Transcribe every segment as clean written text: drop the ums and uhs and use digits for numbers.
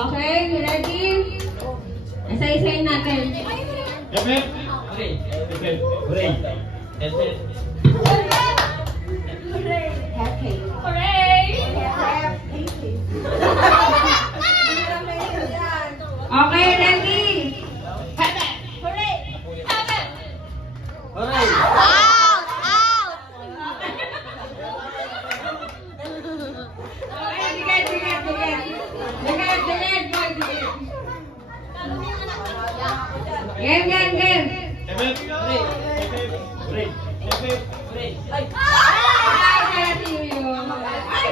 Okay, ready? Isa-isayin natin. Hep. Hooray. Hep. Hooray. Hep. Hooray! Happy. Hooray! Okay, ready? Hooray! Hooray. Okay, dikit, dikit, dikit. Dikit, dikit, boy, dikit. Game, game, game. Hep. Hooray. Hep. Hooray. Hep. Hooray. Ay, kaya yun. Ay!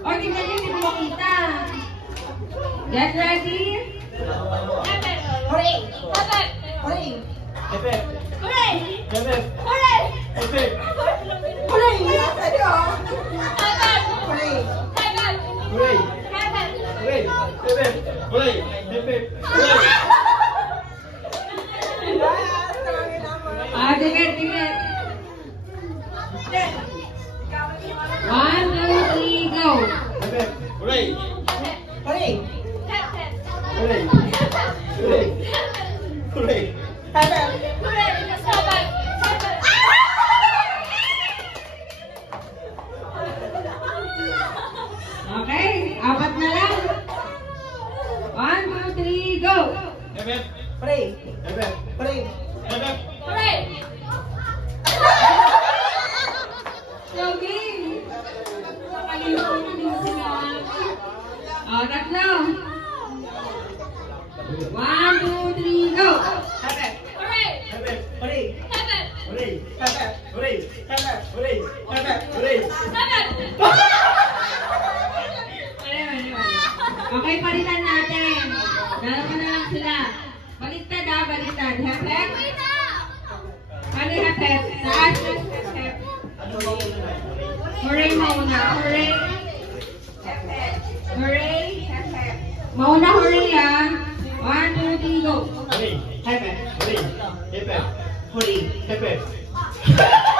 O, tingnan niyo, hindi ko makita. Get ready? Hooray! Hooray! Hep. Hooray! Hep. Hooray! Hep. Hooray! Hooray. Hooray. Hep. Hooray. Hep. Hooray. Ah, dikit, dikit. 1, 2, 3, go. Hep. Hooray. Hooray! Hooray. Hooray. Hooray. Okay, apat na lang. 1, 2, 3, go. Hep. Hooray! Hep. Hooray! Hep. Hooray! Yogi! O, tatlo. 1, 2, 3, go. Hooray! Hep. Hooray! Hooray. Hooray. Hooray. Hooray. Okay, palitan natin. Dalawa na lang sila. Baliktad ha, baliktad. Hep-hep. Ano yung hep-hep? Taas yung hep-hep. Hooray mauna. Hooray. Hooray. Mauna hooray ha. 1, 2, 3, go. Hooray. Hep-hep. Hooray. Hep. Hooray. Hep.